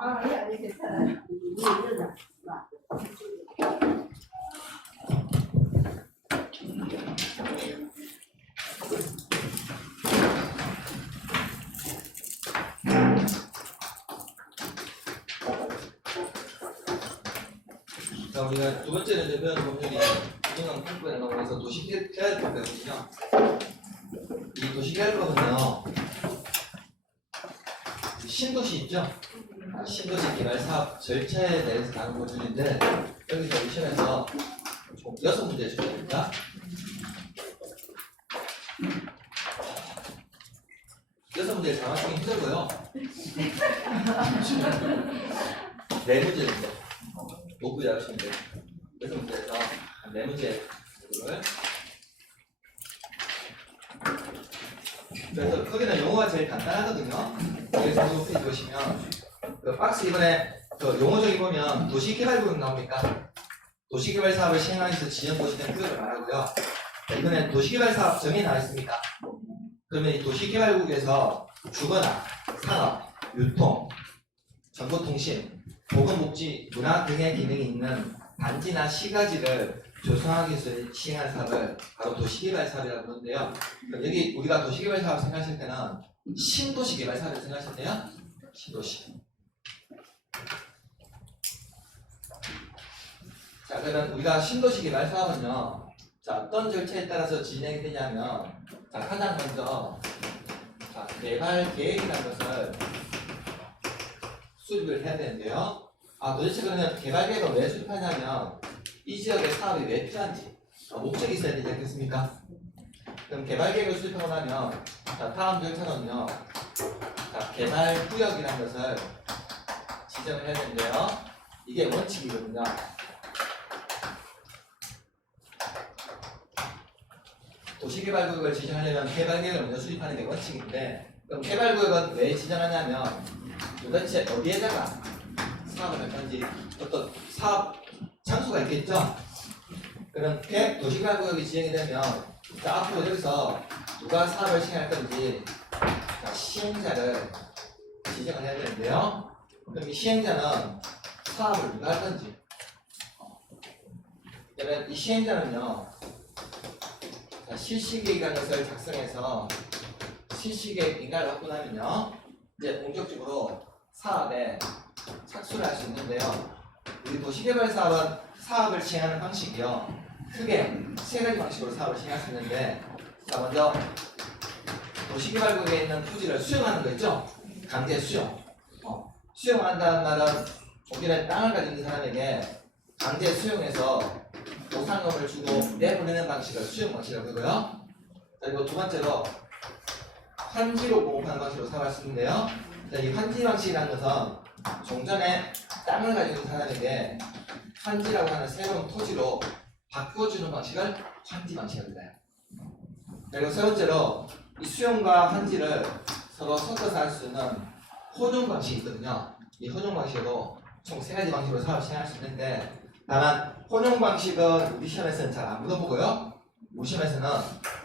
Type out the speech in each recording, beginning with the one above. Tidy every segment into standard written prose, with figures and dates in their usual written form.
아니, 괜찮아요. 자, 우리가 두 번째로 이제 배우는 법령이 기능형 평가에 넘어가서 도시계획법이거든요. 이 도시계획법은요, 신도시 있죠? 신도시 개발 사업 절차에 대해서 다룬 모듈인데 여기서 우리 시험에서 총 6문제 주셔야 됩니다. 6문제를 잘 맞추기 힘들고요. 4문제인데 목표 잡으시면 돼요. 6문제에서 4문제 정도를. 그래서 거기는 용어가 제일 간단하거든요. 여기서 페이지 보시면 그 박스 이번에 그 용어적이 보면 도시개발구역 나옵니까? 도시개발 사업을 시행하기 위해서 지정고시된 구역을 말하고요. 자, 이번에 도시개발 사업 정의 나와 있습니까? 그러면 이 도시개발구역에서 주거나 산업, 유통, 정보통신, 보건복지, 문화 등의 기능이 있는 단지나 시가지를 조성하기 위해서 시행하는 사업을 바로 도시개발 사업이라고 부르는데요. 여기 우리가 도시개발 사업 생각하실 때는 신도시 개발 사업을 생각하실 때요. 신도시. 자, 그러면 우리가 신도시 개발 사업은요. 자, 어떤 절차에 따라서 진행이 되냐면, 자, 가장 먼저 자, 개발 계획이라는 것을 수립을 해야 되는데요. 아, 도대체 그러면 개발 계획을 왜 수립하냐면 이 지역의 사업이 왜 필요한지 목적이 있어야 되지 않겠습니까? 그럼 개발 계획을 수립하고 나면 자, 다음 절차는요. 자, 개발 구역이라는 것을 지정을 해야 되는데요. 이게 원칙이거든요. 도시개발구역을 지정하려면 개발계획을 먼저 수립하는 게 원칙인데, 그럼 개발구역은 왜 지정하냐면 도대체 어디에다가 사업을 할 건지 어떤 사업 장소가 있겠죠? 그럼 도시개발구역이 지정이 되면 자, 앞으로 여기서 누가 사업을 시행할 건지 자, 시행자를 지정을 해야 되는데요. 그럼 이 시행자는 사업을 누가 할 건지, 그러면 이 시행자는요. 자, 실시계획이라는 것을 작성해서 실시계획 인가를 받고 나면요. 이제 본격적으로 사업에 착수를 할 수 있는데요. 우리 도시개발 사업은 사업을 시행하는 방식이요. 크게 3가지 방식으로 사업을 시행할 수 있는데, 자, 먼저 도시개발구역에 있는 토지를 수용하는 거 있죠? 강제 수용. 수용한다는 말은 우리는 땅을 가지고 있는 사람에게 강제 수용해서 보상금을 주고 내보내는 방식을 수용 방식이라고 하고요. 그리고 두 번째로 환지로 공급하는 방식으로 사용할 수 있는데요. 자, 이 환지 방식이라는 것은 종전에 땅을 가지고 있는 사람에게 환지라고 하는 새로운 토지로 바꿔주는 방식을 환지 방식이라고 해요. 그리고 세 번째로 이 수용과 환지를 서로 섞어서 할 수 있는 혼용 방식이 있거든요. 이 혼용 방식으로 총 3가지 방식으로 사업을 시행할 수 있는데, 다만 혼용 방식은 우리 시험에서는 잘 안 물어보고요. 우리 시험에서는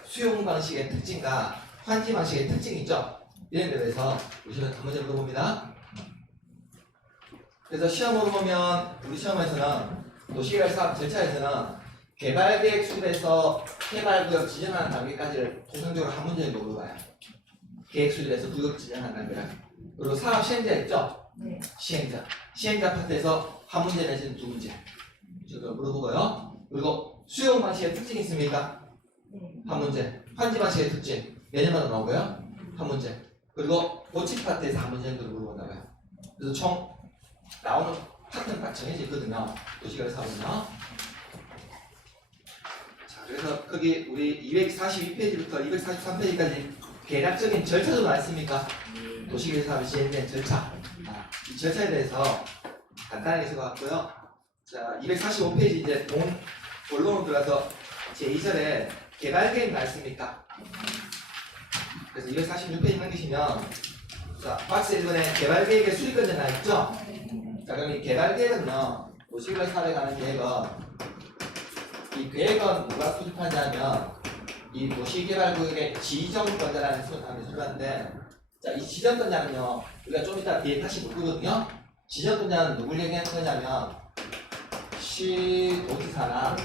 수용 방식의 특징과 환지 방식의 특징이 있죠. 이런 데 대해서 우리 시험에서 한 문제 물어봅니다. 그래서 시험으로 보면 우리 시험에서는 도시개발 사업 절차에서는 개발계획 수립에서 개발구역 지정하는 단계까지를 통상적으로 한 문제 정도 물어봐요. 계획 수립에서 구역 지정하는 단계를. 그리고 사업 시행자 있죠? 네. 시행자 파트에서 한 문제 내지는 2문제 저도 물어보고요. 그리고 수용 방식의 특징이 있습니까? 네. 한 문제. 환지 방식의 특징 매년마다 나오고요. 한 문제. 그리고 고치 파트에서 한 문제 정도를 물어본다고요. 그래서 총 나오는 파트는 딱 정해져 있거든요. 도시개발 사업은요. 자, 그래서 거기 우리 242페이지부터 243페이지까지 대략적인 절차도 나와 있습니까? 도시개발 사업이 진행된 절차. 이 절차에 대해서 간단하게 적어봤고요. 자, 245페이지 이제 본론으로 들어가서 제2절에 개발계획 나와 있습니까? 그래서 246페이지 넘기시면 자, 박스 1번에 개발계획의 수립권자 나와 있죠? 자, 그럼 이 개발계획은요, 도시개발 사업에 가는 계획은 이 계획은 누가 수립하냐면 이 도시개발구역의 지정권자라는 사람이 수립하는데, 자, 이 지정권자는요, 우리가 좀 이따 뒤에 다시 볼 거거든요. 지정권자는 누굴 얘기하는 거냐면, 시도지사나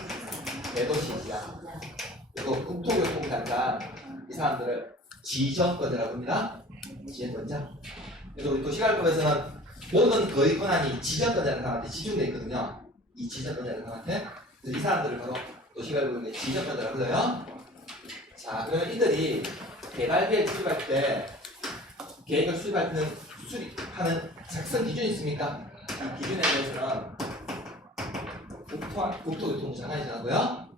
대도시지사, 그리고 국토교통단장, 이 사람들을 지정권자라고 합니다. 지정권자. 그래서 우리 도시개발법에서는 모든 거의 권한이 지정권자라는 사람한테 집중되어 있거든요. 이 지정권자라는 사람한테. 그래서 이 사람들을 바로 도시개발법의 지정권자라고 불러요. 자, 그러면 이들이 개발계획 수립할 때, 계획을 수립하는 작성 기준이 있습니까? 이 기준에 대해서는 국토교통부 장관이 정하고요.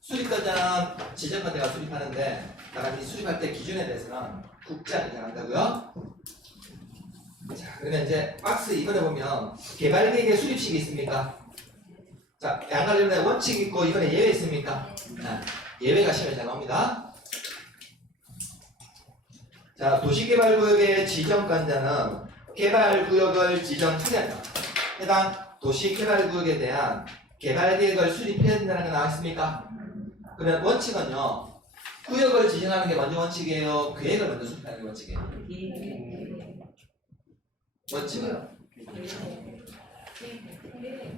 수립권자는 지정권자가 수립하는데, 다만 이 수립할 때 기준에 대해서는 국장이 정한다고요. 자, 그러면 이제 박스 2번에 보면 개발계획의 수립식이 있습니까? 자, 양가림에 원칙이 있고 이번에 예외 있습니까? 예외가 시험에 잘 나옵니다. 자, 도시개발구역의 지정권자는 개발구역을 지정하려면 해당 도시개발구역에 대한 개발계획을 수립해야 된다는 게 나와 있습니까? 그러면 원칙은요, 구역을 지정하는 게 먼저 원칙이에요? 계획을 먼저 수립하는 게 원칙이에요? 원칙은?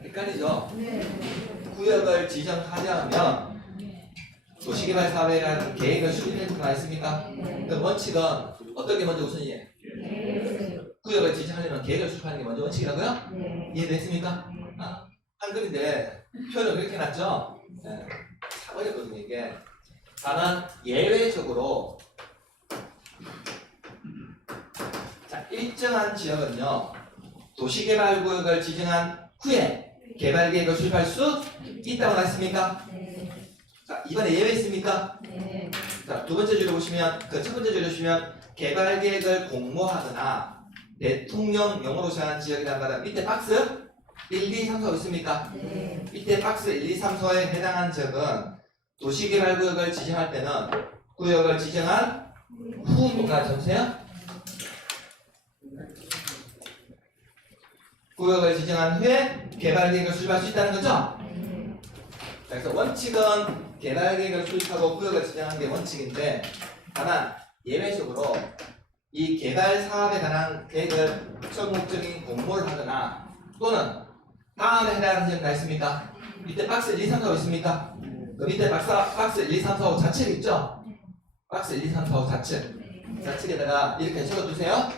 헷갈리죠? 구역을 지정하려면 도시개발 사업에라는 계획을 수립해야 된다고 있습니까? 그럼 원칙은 어떤 게 먼저 우선이에요? 구역을 지정하려면 계획을 수립하는 게 먼저 원칙이라고요? 이해됐습니까? 한글인데 표현을 그렇게 해놨죠? 네. 참 어렵거든요, 이게. 다만 예외적으로 자, 일정한 지역은요, 도시개발구역을 지정한 후에 개발계획을 수립할 수 있다고 나왔습니까? 자, 이번에 예외 있습니까? 자, 두 번째 줄을 보시면, 그 첫 번째 줄을 보시면 개발계획을 공모하거나 대통령령으로 정한 지역이란 말은 밑에 박스 1, 2, 3, 4 있습니까? 밑에 박스 1, 2, 3, 4에 해당한 지역은 도시개발구역을 지정할 때는 구역을 지정한 후인가 전세요? 구역을 지정한 후에 개발계획을 수립할 수 있다는 거죠? 그래서 원칙은 개발계획을 수립하고 구역을 지정하는 게 원칙인데, 다만 예외적으로 이 개발 사업에 관한 계획을 전국적인 공모를 하거나 또는 다음에 해당하는 지역이 나 있습니까? 밑에 박스 1, 2, 3, 4 있습니까? 그 밑에 박스 1, 2, 3, 4, 5 좌측 있죠? 박스 1, 2, 3, 4, 5 좌측에다가 이렇게 적어두세요.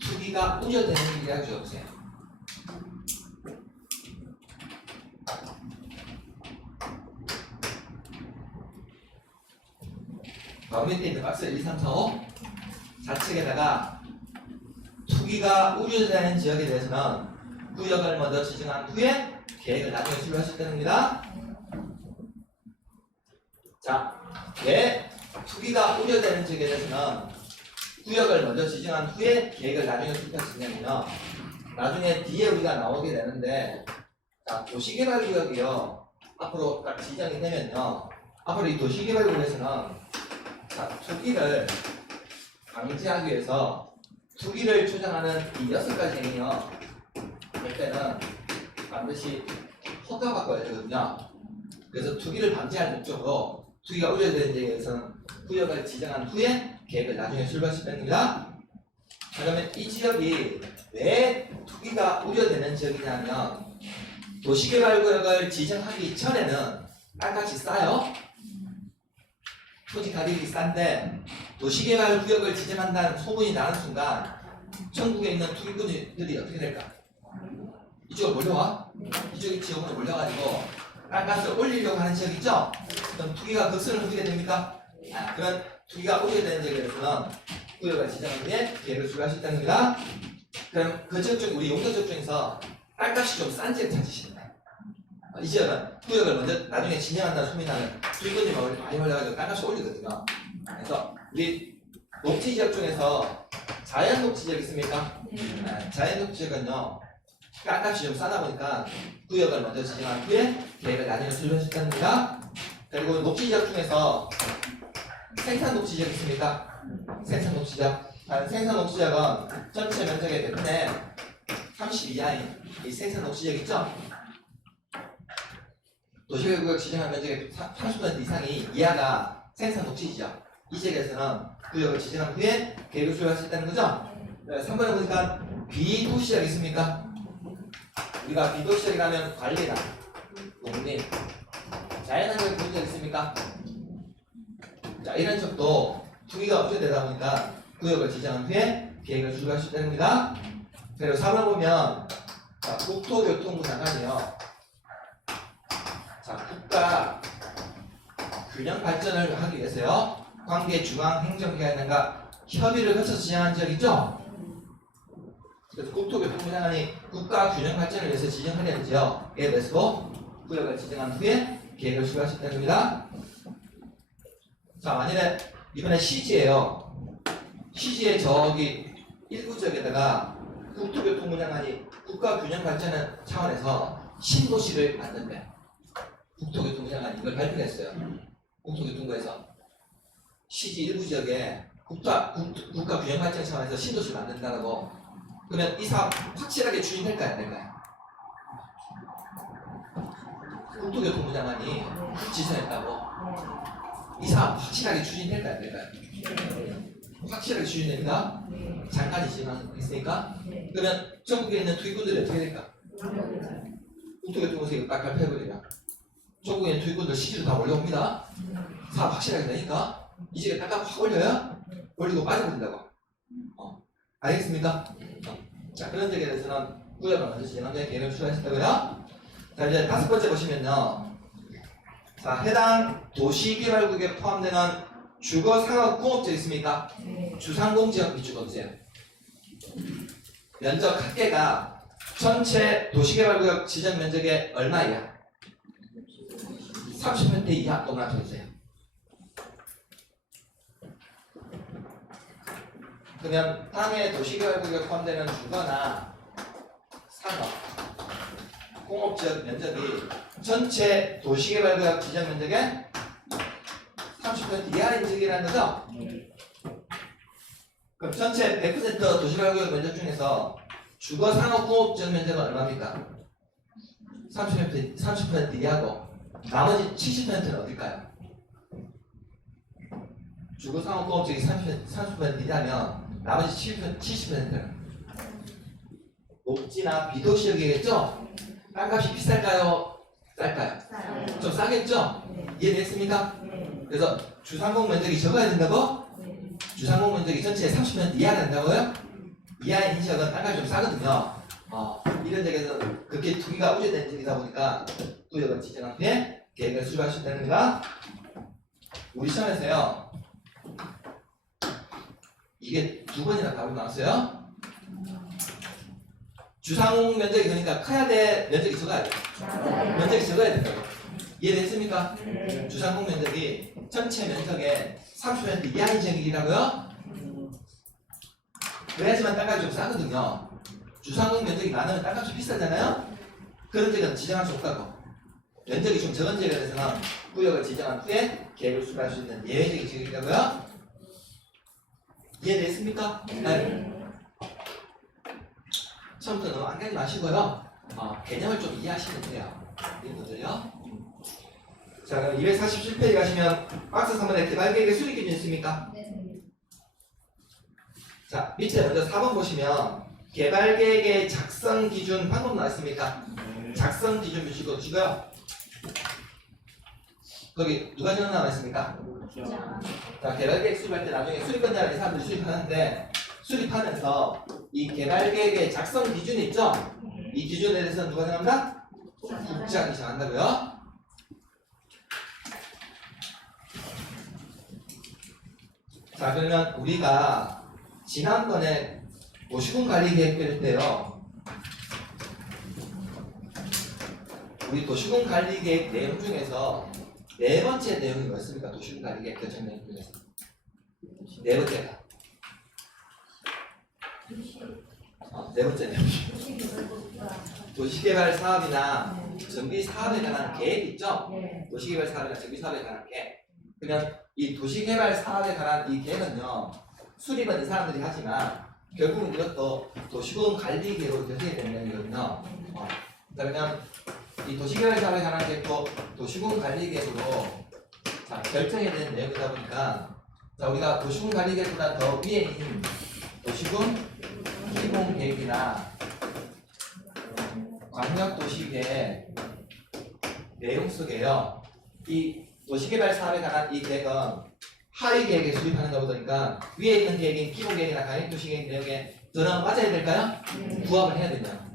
투기가 우려되는 일이라고 적어주세요. 바로 밑에 있는 박스 1, 2, 3, 4, 5 좌측에다가 투기가 우려되는 지역에 대해서는 구역을 먼저 지정한 후에 계획을 나중에 수립할 수 있다는 겁니다. 자, 왜 투기가 우려되는 지역에 대해서는 구역을 먼저 지정한 후에 계획을 나중에 수립할 수 있냐면요, 나중에 뒤에 우리가 나오게 되는데, 자, 도시개발구역이요, 앞으로 딱 지정이 되면요, 앞으로 이 도시개발구역에서는 자, 투기를 방지하기 위해서 투기를 추정하는 이 6가지 행위요, 그때는 반드시 허가받아야 되거든요. 그래서 투기를 방지할 목적으로 투기가 우려되는 지역에서는 구역을 지정한 후에 계획을 나중에 수립할 수 있는 겁니다. 그러면 이 지역이 왜 투기가 우려되는 지역이냐면, 도시개발구역을 지정하기 전에는 땅값이 싸요. 토지 가격이 싼데 도시개발구역을 지정한다는 소문이 나는 순간 전국에 있는 투기꾼들이 어떻게 될까? 이쪽으로 몰려와? 이쪽 지역으로 몰려가지고 땅값을 올리려고 하는 지역 있죠? 그럼 투기가 급선을 부리게 됩니까? 그런 투기가 우려되는 지역에 대해서는 구역을 지정한 후에 계획을 수립할 수 있다는 겁니다. 그럼 그 지역 중, 우리 용도 지역 중에서 땅값이 좀 싼 지역 찾으시면 돼요. 이 지역은 구역을 먼저 나중에 진행한다는 소문이 나는 투기꾼이 많이 몰려가지고 땅값을 올리거든요. 그래서 우리 녹지 지역 중에서 자연 녹지 지역 있습니까? 자연 녹지 지역은요, 땅값이 좀 싸다 보니까 구역을 먼저 지정한 후에 계획을 나중에 수립할 수 있다는 겁니다. 그리고 녹지 지역 중에서 생산 녹지 지역 있습니까? 생산 녹지 지역. 생산 녹지 지역은 전체 면적의 몇 분의 30 이하인 이 생산 녹지 지역 있죠? 도시계획구역 지정한 면적의 30% 이상이 이하가 생산 녹지지죠. 이 지역에서는 구역을 지정한 후에 계획을 수립할 수 있다는 거죠. 3번에 보니까 비도시적 있습니까? 우리가 비도시적이라면 관리나 농림, 자연환경 본 적 있습니까? 자, 이런 쪽도 투기가 없어되다 보니까 구역을 지정한 후에 계획을 수립할 수 있다는 겁니다. 그리고 4번 보면 자, 국토교통부 장관이요. 자, 국가 균형 발전을 하기 위해서요. 관계 중앙 행정기관과 협의를 거쳐서 지정한 지역 있죠? 그래서 국토교통부 장관이 국가 균형 발전을 위해서 지정하려는 지역에 대해서도 구역을 지정한 후에 계획을 수립할 수 있다는 겁니다. 자, 만일에 이번에 시지예요. 시지의 저기 일부 지역에다가 국토교통부 장관이 국가 균형 발전 차원에서 신도시를 만든대. 국토교통부 장관이 이걸 발표했어요. 국토교통부에서 시지 일부 지역에 국가 균형 발전 차원에서 신도시를 만든다고. 그러면 이 사업 확실하게 추진될까요? 안 될까요? 국토교통부 장관이 지정했다고. 이 사업 확실하게 추진될까요? 안 될까요? 확실하게 추진됩니다. 장관이 지정했으니까. 그러면 전국에 있는 투기꾼들이 어떻게 될까? 국토교통부에서 이거 딱 발표해버리면 전국에 있는 투기꾼들 시지로 다 몰려옵니다. 사업 확실하게 되니까 이 지역에 딱딱 확 올려요. 올리고 빠져버린다고. 알겠습니까? 자, 그런 적에 대해서는 구역을 먼저 지정한 후에 계획을 수립하셨다고요. 자, 이제 5번째 보시면요. 자, 해당 도시개발구역에 포함되는 주거 상업 공업지역 있습니까? 주상공지역 비추어주세요. 면적 합계가 전체 도시개발구역 지정 면적의 얼마이야? 30% 이하 또는 합쳐주세요. 그러면 다음에 도시개발구역에 포함되는 주거나 상업, 공업지역 면적이 전체 도시개발구역 지정 면적의 30% 이하인 지역이라는 거죠? 그럼 전체 100% 도시개발구역 면적 중에서 주거, 상업, 공업지역 면적은 얼마입니까? 30% 이하고 나머지 70%는 어딜까요? 주거, 상업, 공업지역이 30% 이하면 나머지 70%는 녹지나 비도시역이겠죠? 땅값이 비쌀까요? 쌀까요? 좀 싸겠죠? 이해됐습니까? 그래서 주상공 면적이 적어야 된다고? 주상공 면적이 전체의 30% 이하가 된다고요? 이하의 지역은 땅값이 좀 싸거든요. 이런 지역에서는 그렇게 투기가 우려된 지역이다 보니까 구역을 지정한 후에 계획을 수립할 수 있다는 겁니다. 우리 시험에서요. 이게 2번이나 답이 나왔어요. 주상공 면적이 그러니까 커야 돼, 면적이 적어야 돼. 면적이 적어야 된다고. 이해됐습니까? 주상공 면적이 전체 면적의 30% 이하인 지역이라고요? 그래야지만 땅값이 좀 싸거든요. 주상공 면적이 많으면 땅값이 비싸잖아요? 그런 지역은 지정할 수 없다고. 면적이 좀 적은 지역에 대해서는 구역을 지정한 후에 계획을 수립할 수 있는 예외적인 지역이라고요? 이해됐습니까? 네. 처음부터 너무 안 가지 마시고요. 개념을 좀 이해하시면 돼요. 이분들요. 자, 그럼 247페이지 가시면 박스 3번에 개발계획의 수립 기준 있습니까? 자, 밑에 먼저 4번 보시면 개발계획의 작성 기준 방법 나왔습니까? 작성 기준 보시고 주시고요. 거기 누가 전화 나왔습니까? 자, 개발계획 수립할 때 나중에 수립권자라는 사람들이 수립하는데 수립하면서 이 개발계획의 작성 기준이 있죠? 이 기준에 대해서는 누가 정합니다? 국장이 정한다고요? 자, 그러면 우리가 지난번에 도시군관리계획 뺄 때요. 우리 도시군관리계획 내용 중에서 4번째 내용이 뭐였습니까? 도시군관리계획 결정 내용 중에서 4번째가 4번째 내용. 도시개발 사업이나 정비 사업에 관한 계획 있죠? 도시개발 사업이나 정비 사업에 관한 계획. 그러면 이 도시개발 사업에 관한 이 계획은요, 수립은 이 사람들이 하지만 결국은 이것도 도시군 관리 계획으로 결정이 되는 거거든요. 그러면 이 도시개발 사업에 관한 계획도 도시군 관리 계획으로 자, 결정해야 되는 내용이다 보니까 자, 우리가 도시군 관리 계획보다 더 위에 있는 도시군 기본 계획이나 광역도시계획 내용 속에요. 이 도시개발 사업에 관한 이 계획은 하위 계획에 수립하는 것보다 보니까 위에 있는 계획인 기본 계획이나 광역도시계획 내용에 들어맞아야 될까요? 부합을 해야 되냐?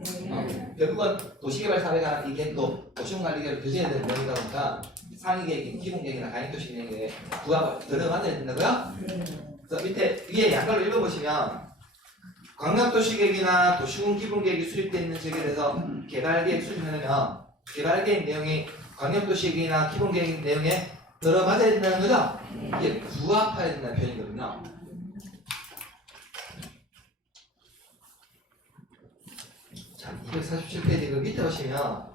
결국은 도시개발 사업에 관한 이 계획도 도시군관리계획을 교재해야 되는 내용이다 보니까 상위 계획인 기본 계획이나 광역도시계획에 부합을 들어맞아야 된다고요? 그래서 밑에 위에 양가로 읽어보시면 광역도시계획이나 도시군 기본계획이 수립되어 있는 지역에서 개발계획 수립하려면 개발계획 내용이 광역도시계획이나 기본계획 내용에 들어맞아야 된다는 거죠? 이게 부합해야 된다는 표현이거든요. 자, 247페이지 그 밑에 보시면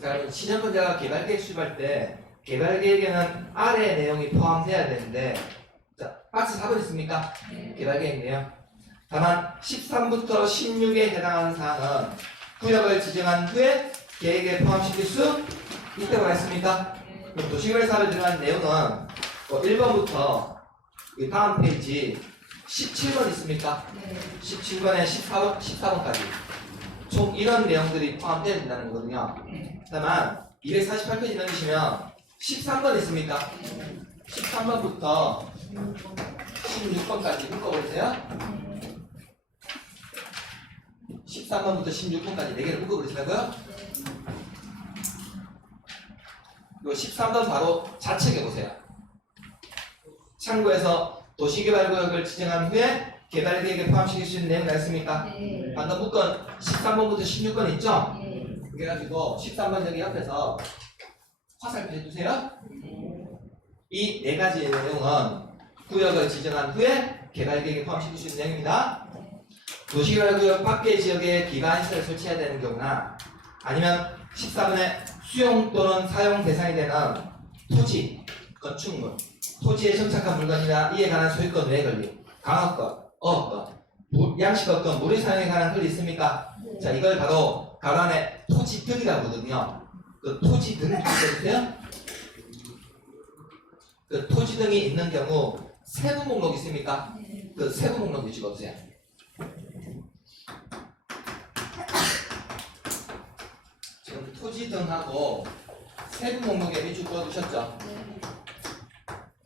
자, 시정권자가 개발계획 수립할 때 개발계획에는 아래 내용이 포함돼야 되는데 자, 박스 4번 있습니까? 개발계획 내용. 다만 13부터 16에 해당하는 사항은 구역을 지정한 후에 계획에 포함시킬 수 있다고 했습니까? 그럼 도시개발 사업에 들어간 내용은 1번부터 다음 페이지 17번 있습니까? 17번에 14번까지 총 이런 내용들이 포함되어 된다는 거거든요. 다만 248페이지 넘기시면 13번 있습니까? 13번부터 16번까지 묶어버리세요. 13번부터 16번까지 4개를 묶어버리시라고요? 그리고 13번 바로 좌측에 보세요. 참고해서 도시개발구역을 지정한 후에 개발계획에 포함시킬 수 있는 내용이 있습니까? 방금 묶은 13번부터 16번 있죠? 그래가지고 13번 여기 옆에서 화살표 해주세요. 이 4가지의 내용은 구역을 지정한 후에 개발계획에 포함시킬 수 있는 내용입니다. 도시개발구역 밖의 지역에 기반시설을 설치해야 되는 경우나 아니면 14번에 수용 또는 사용 대상이 되는 토지, 건축물, 토지에 정착한 물건이나 이에 관한 소유권 외 권리, 강화권, 어업권, 양식업권, 무리 사용에 관한 권리 있습니까? 자, 이걸 바로 가로 안에 토지 등이라고 하거든요. 그 토지 등을 보세요. 그 토지 등이 있는 경우 세부 목록 있습니까? 그 세부 목록 찍어보세요. 지금 토지 등하고 세부 목록에 밑줄 그어두셨죠?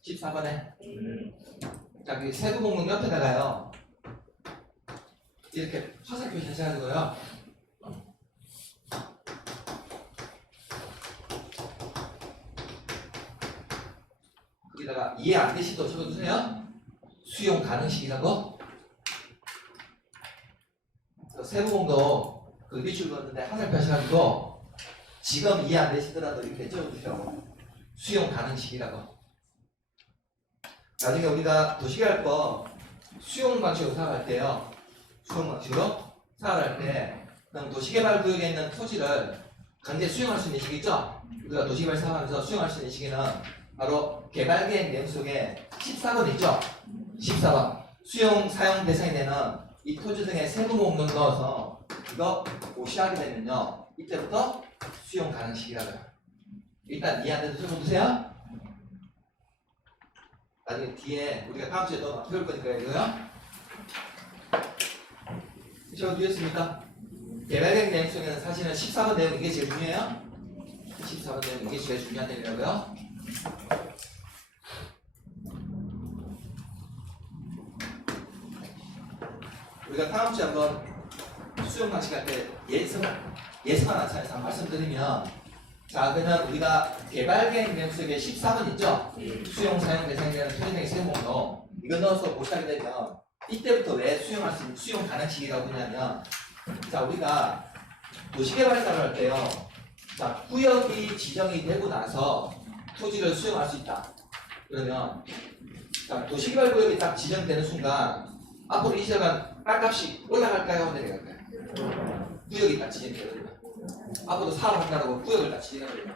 14번에. 자, 그 세부 목록 옆에다가요. 이렇게 화살표 하셔가지고요. 거기다가 이해 안 되시도 적어주세요. 수용 가능식이라고. 세부 목록 그 밑줄 그었는데 화살표 하셔가지고 지금 이해 안 되시더라도 이렇게 적어주세요. 수용 가능식이라고. 나중에 우리가 도시개발법 수용 방식으로 사업할 때요. 수용 방식으로 사업할 때 그럼 도시개발구역에 있는 토지를 강제 수용할 수 있는 시기죠. 우리가 도시개발 사업하면서 수용할 수 있는 시기는 바로 개발계획 내용 속에 14번 있죠. 14번 수용 사용 대상이 되는 이 토지 등의 세부 목록 넣어서 이거 고시하게 되면요. 이때부터 수용 가능 시기라고요. 일단 이해 안 돼도 적어두세요. 나중에 뒤에 우리가 다음 주에 또 배울 거니까 이거요. 적어두셨습니까? 개발계획 내용 속에는 사실은 14번 내용 이게 제일 중요해요. 14번 내용 이게 제일 중요한 내용이라고요. 우리가 다음 주에 한번 수용 방식 할 때 예성한 안차에서 한번 말씀드리면 자, 그러면 우리가 개발계획 내용 속에 14번 있죠? 수용 사용 대상에 대한 토지등의 세부목록 이거 넣어서 보시게 되면 이때부터 왜 수용할 수 있는 수용 가능 시기라고 하냐면 자, 우리가 도시개발 사업을 할 때요. 자, 구역이 지정이 되고 나서 토지를 수용할 수 있다. 그러면 자, 도시개발구역이 딱 지정되는 순간 앞으로 이 지역은 땅값이 올라갈까요? 내려갈까요? 구역이 딱 지정되거든요. 앞으로 사업한다고 구역을 딱 지정하거든요.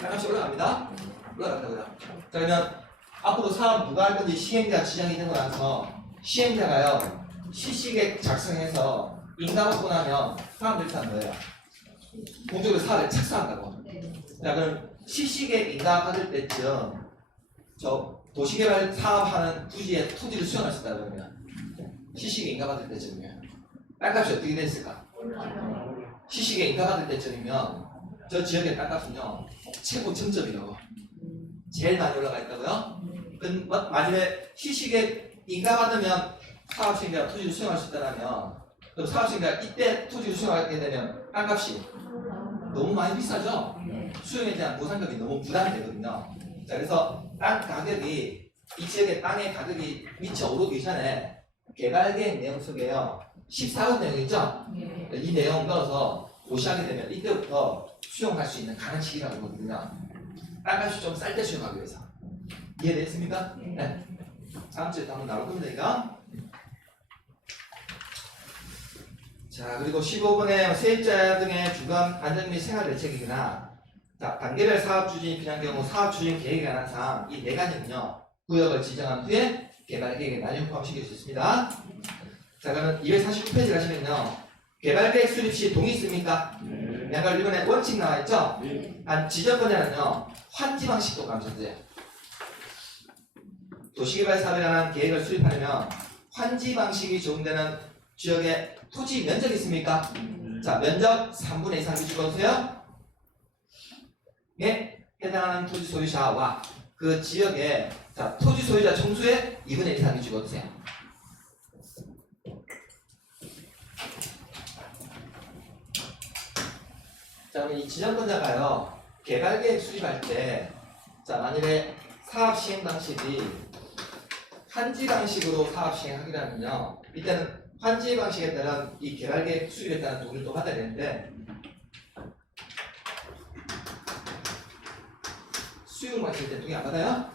땅값이 올라갑니다. 올라간다고요. 자, 그러면 앞으로 사업 누가 할 건지 시행자 지정이 되고 나서 시행자가요. 실시계획 작성해서 인가받고 나면 사람들이 다 뭐예요? 공적으로 사업에 착수한다고. 자, 그럼 시식에 인가받을 때쯤 저 도시개발 사업하는 부지에 토지를 수용할 수 있다 그러면 시식에 인가받을 때쯤이에요. 땅값이 어떻게 됐을까? 시식에 인가받을 때쯤이면 저 지역의 땅값은요 최고 정점이라고 제일 많이 올라가 있다고요. 만약에 시식에 인가받으면 사업시행자가 토지를 수용할 수 있다면 그럼 사업시행자가 이때 토지를 수용하게 되면 땅값이 너무 많이 비싸죠? 수용에 대한 보상금이 너무 부담이 되거든요. 자, 그래서 땅 가격이 이 지역의 땅의 가격이 미쳐 오르기 전에 개발계획 내용 속에요 14호 내용 있죠? 이 내용 넣어서 고시하게 되면 이때부터 수용할 수 있는 가능 시기라고 하거든요. 땅값이 좀 쌀 때 수용하기 위해서. 이해됐습니까? 네. 다음 주에 또 한번 나올 겁니다, 이거. 자, 그리고 15번에 세입자 등의 주관, 안전 및 생활 대책이거나 자, 단계별 사업 추진이 필요한 경우 사업 추진 계획에 관한 사항 이 네 가지는요 구역을 지정한 후에 개발 계획에 나중에 포함시킬 수 있습니다. 자, 그러면 249페이지 가시면요 개발 계획 수립 시 동의 있습니까? 약간 이번에 원칙 나와 있죠? 한 지정권자는요 환지 방식도 감춰주세요. 도시개발 사업에 관한 계획을 수립하려면 환지 방식이 적용되는 지역에 토지 면적이 있습니까? 자, 면적 3분의 2상 적어주세요. 에 해당하는 토지 소유자와 그 지역의 자, 토지 소유자 총수의 2분의 1 이상이 적어주세요. 자, 그럼 이 지정권자가요 개발계획 수립할 때 자, 만일에 사업 시행 방식이 환지 방식으로 사업 시행하기로 하면요 이때는 환지 방식에 따른 이 개발계획 수립에 따른 동의를 또 받아야 되는데 수용 방식일 때 동의 안 받아요?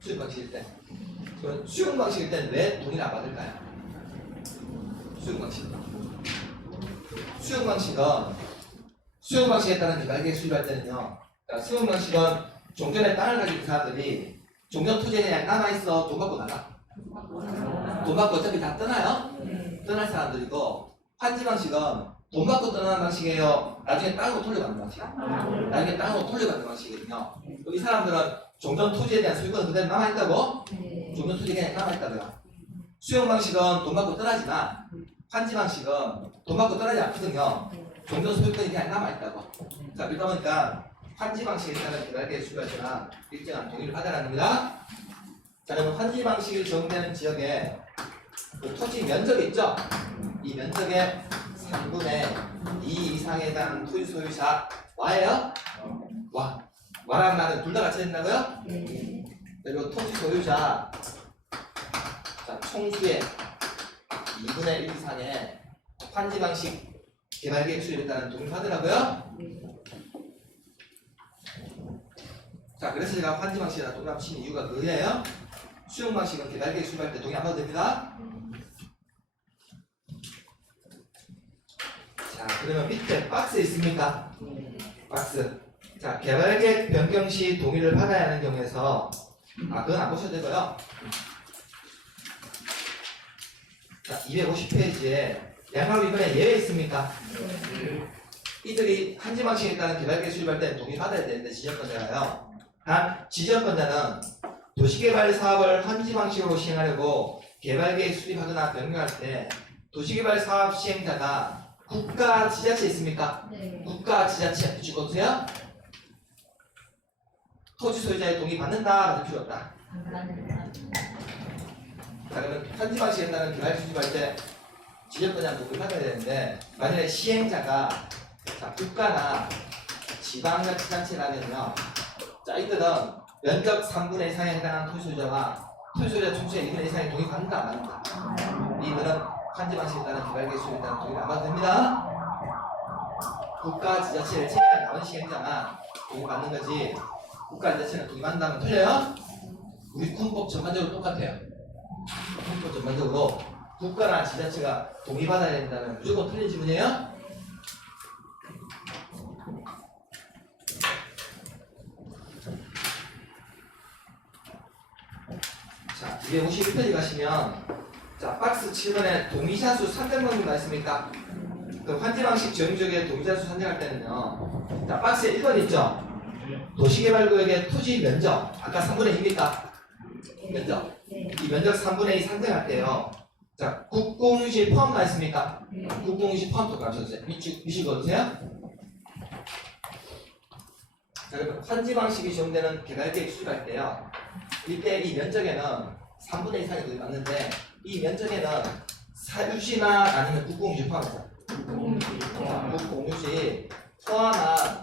수용 방식일 때. 그럼 수용 방식일 때는 왜 동의를 안 받을까요? 수용 방식. 수용 방식에 따른 개발계획 수립할 때는요. 그러니까 수용 방식은 종전에 땅을 가진 있는 사람들이 종전 토지에 그냥 남아있어 돈 받고 나가. 돈 받고 어차피 다 떠나요? 떠날 사람들이고 환지 방식은 돈 받고 떠나는 방식이에요. 나중에 땅으로 돌려받는 방식. 나중에 땅으로 돌려받는 방식이거든요. 이 사람들은 종전 토지에 대한 소유권은 그대로 남아있다고? 종전 토지에 그냥 남아있다고요. 수용 방식은 돈 받고 떠나지만 환지 방식은 돈 받고 떠나지 않거든요. 종전 소유권이 그냥 남아있다고. 자, 그러다 보니까 환지 방식에 따른 개발계획 수립할 때나 일정한 동의를 받아라는 겁니다. 자, 그러면 환지 방식이 적용되는 지역에 그 토지 면적이 있죠? 이 면적의 3분의 2 이상에 해당하는 토지 소유자 와예요? 와라는 말은 둘 다 같이 된다고요? 그리고 토지 소유자 자, 총수의 2분의 1 이상의 환지 방식 개발계획 수립에 따른 동의를 받으라고요? 자, 그래서 제가 환지 방식이나 동의를 치는 이유가 그거예요. 수용 방식은 개발계획 수립할 때 동의 안 받아도 됩니다. 자, 그러면 밑에 박스 있습니까? 박스. 자, 개발계획 변경 시 동의를 받아야 하는 경우에서 그건 안 보셔도 되고요. 자, 250페이지에 양가로 이번에 예외 있습니까? 이들이 환지 방식에 따른 개발계획 수립할 때는 동의 받아야 되는데 지정권자가요. 단 지정권자는 도시개발 사업을 환지 방식으로 시행하려고 개발계획 수립하거나 변경할 때 도시개발 사업 시행자가 국가 지자체 있습니까? 국가 지자체 적어주세요. 토지 소유자의 동의 받는다 받을 필요 없다. 자, 그러면 환지 방식에 따른 개발계획 수립할 때 지정권자는 동의 받아야 되는데 만약에 시행자가 자, 국가나 지방자치단체라면요. 자, 이들은 면적 3분의 2상에 해당하는 토지 소유자와 토지 소유자 총수의 2분의 2상의 동의 받는다 안 받는다. 이들은 환지 방식에 따른 개발계획 수립에 따른 동의를 안 받아도 됩니다. 국가 지자체를 제외한 나머지 시행자만 동의 받는 거지 국가 지자체는 동의 받는다면 틀려요? 우리 군법 전반적으로 똑같아요. 군법 전반적으로 국가나 지자체가 동의 받아야 된다면 무조건 틀린 지문이에요? 자, 251페이지 가시면 자, 박스 7번에 동의샷수 300명 정도 있습니까? 그 환지 방식 지원 지역의 동의자수 선정할 때는요. 자, 박스에 1번 있죠? 도시개발구역의 토지 면적. 아까 3분의 2입니까? 면적. 이 면적 3분의 2 산정할 때요. 자, 국공유지 포함나 있습니까? 국공유지 포함 또 감춰주세요. 위치 거두세요. 자, 그러면 환지 방식이 적용되는 개발계획 수립할 때요. 이때 이 면적에는 3분의 2 이상이 거의 맞는데 이 면적에는 사유지나 아니면 국공유지 포함해서 국공유지 포함한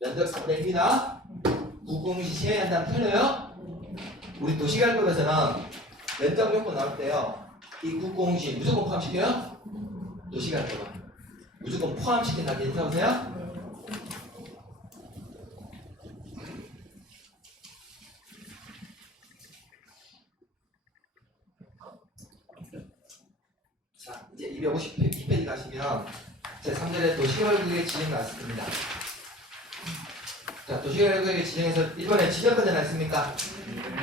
면적 3분의 1이나 국공유지 시행한다면 틀려요? 우리 도시개발법에서는 면적 요건 나올 때요. 이 국공유지 무조건 포함시켜요? 도시개발법은 무조건 포함시킨다. 괜찮으세요? 자, 이제 252페이지 가시면 제3절에 도시개발구역의 지정 나왔습니다. 자, 도시개발구역의 지정에서 1번에 지정권자 나왔습니까?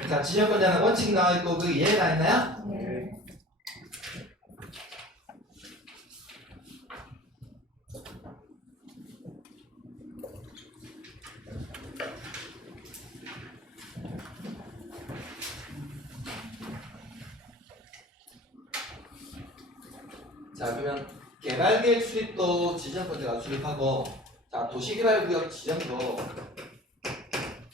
자, 지정권자는 원칙 나와있고 그 예외가 있나요? 자, 그러면 개발계획 수립도 지정권자가 수립하고, 자, 도시개발구역 지정도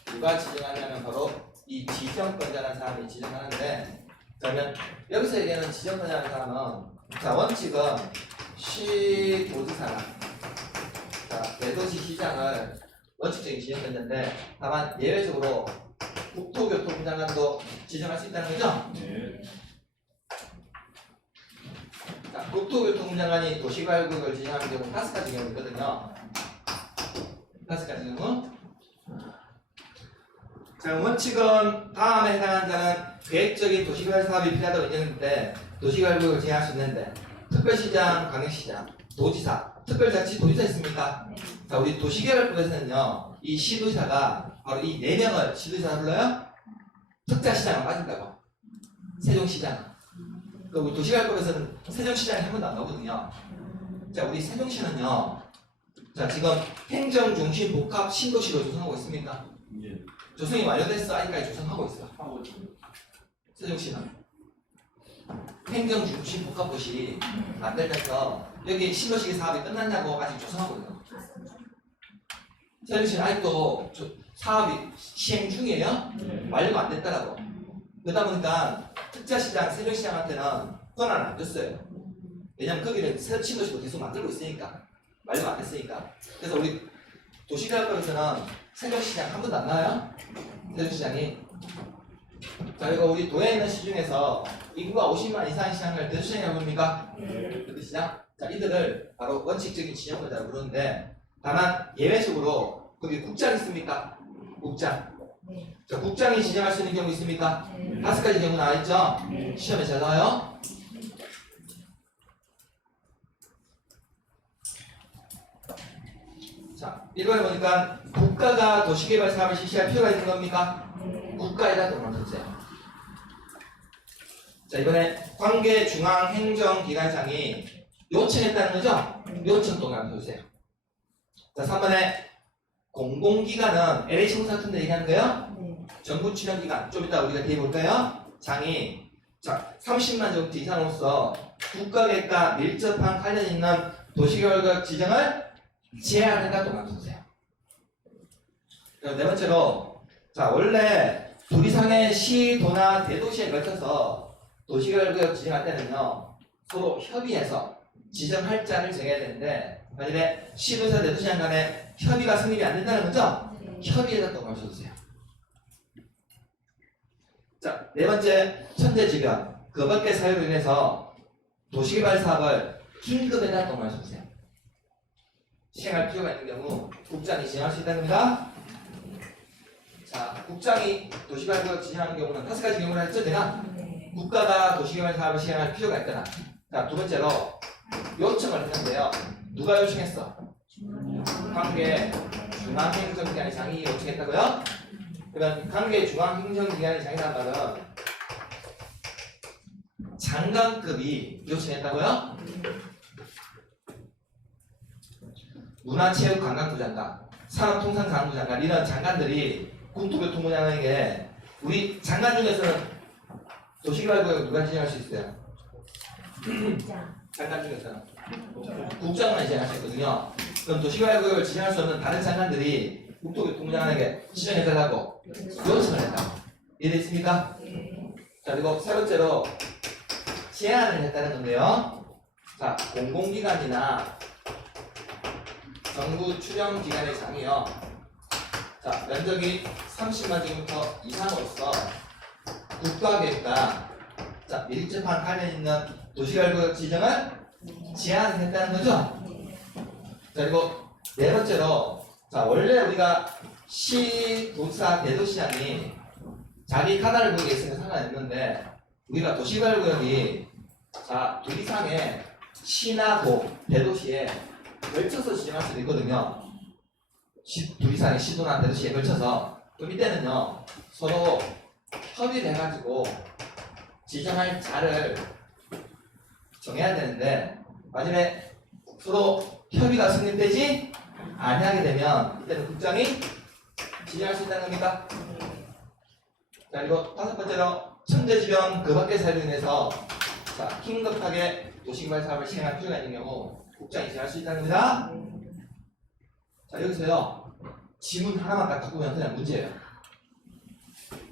누가 지정하냐면 바로 이 지정권자라는 사람이 지정하는데, 그러면 여기서 얘기하는 지정권자라는 사람은, 자, 원칙은 시도지사나, 자, 대도시 시장을 원칙적인 지정권자인데, 다만 예외적으로 국토교통부 장관도 지정할 수 있다는 거죠? 자, 국토교통부 장관이 도시개발구역을 지정하는 경우는 5가지 경우 있거든요. 5가지 경우. 자, 원칙은 다음에 해당하는 자는 계획적인 도시개발 사업이 필요하다고 인정할 때 도시개발구역을 지정할 수 있는데, 특별시장, 광역시장, 도지사, 특별자치도지사 있습니까? 자, 우리 도시개발법에서는요, 이 시도지사가 바로 이 4명을 시도지사라 불러요? 특자시장은 빠진다고. 세종시장. 그 우리 도시개발법에서는 세종시장이 한 번도 안 나오거든요. 자, 우리 세종시는요, 자, 지금 행정중심 복합 신도시로 조성하고 있습니까? 조성이 완료됐어? 아직까지 조성하고 있어? 세종시는 행정중심 복합도시 만들면서 여기 신도시 사업이 끝났냐고 아직 조성하고 있는 거죠. 세종시는 아직도 사업이 시행 중이에요? 완료가 안 됐다라고. 그러다 보니까 특자시장, 세종시장한테는 권한을 안 줬어요. 왜냐면 거기는 신도시도 계속 만들고 있으니까. 완료가 안 됐으니까. 그래서 우리 도시개발법에서는 세종시장 한 번도 안 나와요? 세종시장이. 자, 이거 우리 도에 있는 시 중에서 인구가 50만 이상의 시장을 대도시장이라고 부릅니까? 대도시장. 자, 이들을 바로 원칙적인 지정권자라고 부르는데, 다만 예외적으로 거기 국장 있습니까? 국장. 자, 국장이 지정할 수 있는 경우 있습니까? 5가지 경우 나와있죠? 시험에 잘 나와요? 자, 1번에 보니까 국가가 도시개발 사업을 실시할 필요가 있는 겁니까? 국가에다 돈을 주세요. 자, 이번에 관계 중앙행정기관장이 요청했다는 거죠? 요청 동안 주세요. 자, 3번에 공공기관은 LH공사 같은 데 얘기하는 거예요? 정부 출연기관, 좀 이따 우리가 뒤에 볼까요? 장이, 자, 30만 정도 이상으로서 국가계획과 밀접한 관련 있는 도시개발구역 지정을 제한한다 또 맞춰주세요. 네 번째로, 자, 원래 둘 이상의 시도나 대도시에 걸쳐서 도시개발구역 지정할 때는요, 서로 협의해서 지정할 자를 정해야 되는데, 만약에 시도사 대도시장 간에 협의가 성립이 안 된다는 거죠? 협의에다 또 맞춰주세요. 자, 네 번째, 천재지변, 그 밖의 사유로 인해서 도시개발 사업을 긴급에다 또 맞춰주세요. 시행할 필요가 있는 경우 국장이 지정할 수 있다는 겁니다. 자, 국장이 도시개발구역 지정하는 경우는 5가지 경우를 했죠, 제가? 국가가 도시개발 사업을 시행할 필요가 있거나. 자, 두 번째로 요청을 했는데요. 누가 요청했어? 관계 중앙행정기관의 장이 요청했다고요? 그러면 관계 중앙행정기관의 장이라는 말은 장관급이 요청했다고요? 문화체육관광부 장관, 산업통상자원부 장관 이런 장관들이 국토교통부 장관에게 우리 장관 중에서는 도시개발구역 누가 지정할 수 있어요? 장관 중에서는 국장만 지정할 수 있거든요. 그럼 도시개발구역을 지정할 수 없는 다른 장관들이 국토교통부 장관에게 지정해달라고 요청을 했다. 이해됐습니까? 자, 그리고 세 번째로 제안을 했다는 건데요. 자, 공공기관이나 정부 출연기관의 장이요. 자, 면적이 30만 제곱미터 이상으로서 국가계획과 자, 밀접한 관련 있는 도시개발구역 지정을 제안했다는 거죠. 자, 그리고 네 번째로 자, 원래 우리가 시, 도사, 대도시장이 자기 카드를 구역에 있으면 상관없는데 우리가 도시개발구역이 자, 둘 이상의 시나 도, 대도시에 걸쳐서 지정할 수도 있거든요. 둘 이상의 시도나 대도시에 걸쳐서 그럼 이때는요 서로 협의를 해가지고 지정할 자를 정해야 되는데 마지막에 서로 협의가 성립되지 아니하게 되면 이때는 국장이 지정할 수 있다는 겁니까? 자, 그리고 다섯 번째로 천재지변 그 밖의 사유로 인해서 자, 긴급하게 도시개발 사업을 시행할 필요가 있는 경우 국장이 지정할 수 있다는 겁니다. 자, 여기서요 지문 하나만 딱 갖고 오면 그냥 문제예요.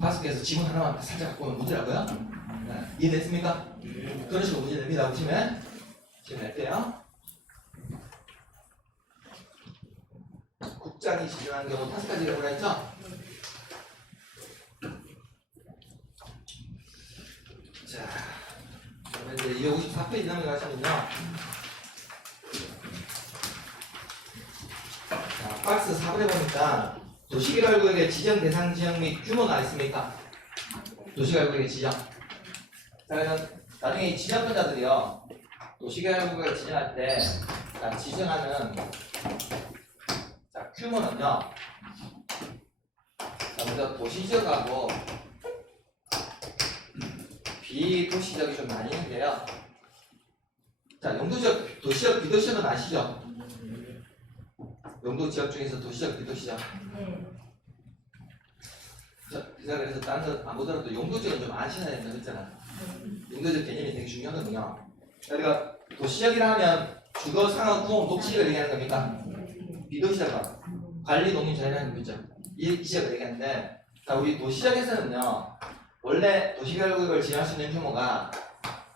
5개에서 지문 하나만 살짝 갖고 오면 문제라고요? 네. 이해됐습니까? 그런 식으로 문제 냅니다. 보시면 지금 낼게요. 국장이 지정하는 경우 5가지가 뭐라 했죠? 자, 그러면 이제 254페이지 넘어가시면요. 자, 박스 4번에 보니까 도시개발구역의 지정 대상 지역 및 규모가 있습니까? 도시개발구역의 지정. 자, 그러면 나중에 이 지정권자들이요. 도시개발구역을 지정할 때 자, 지정하는 자, 규모는요. 자, 먼저 도시지역하고 비도시적이 좀 나뉘는데요. 자, 용도지역, 도시적, 비도시적은 아시죠? 용도지역 중에서 도시적, 비도시적. 제가 그래서 다른 거 안 보더라도 용도지역은 좀 아셔야 된다고 했잖아. 용도지역 개념이 되게 중요하거든요. 그러니까 도시적이라 하면 주거, 상업, 공업, 녹지를 얘기하는 겁니까? 비도시적은 관리, 농림, 자연환경 거죠. 이 지역을 얘기하는데 자, 우리 도시적에서는요. 원래 도시개발구역을 지정할 수 있는 규모가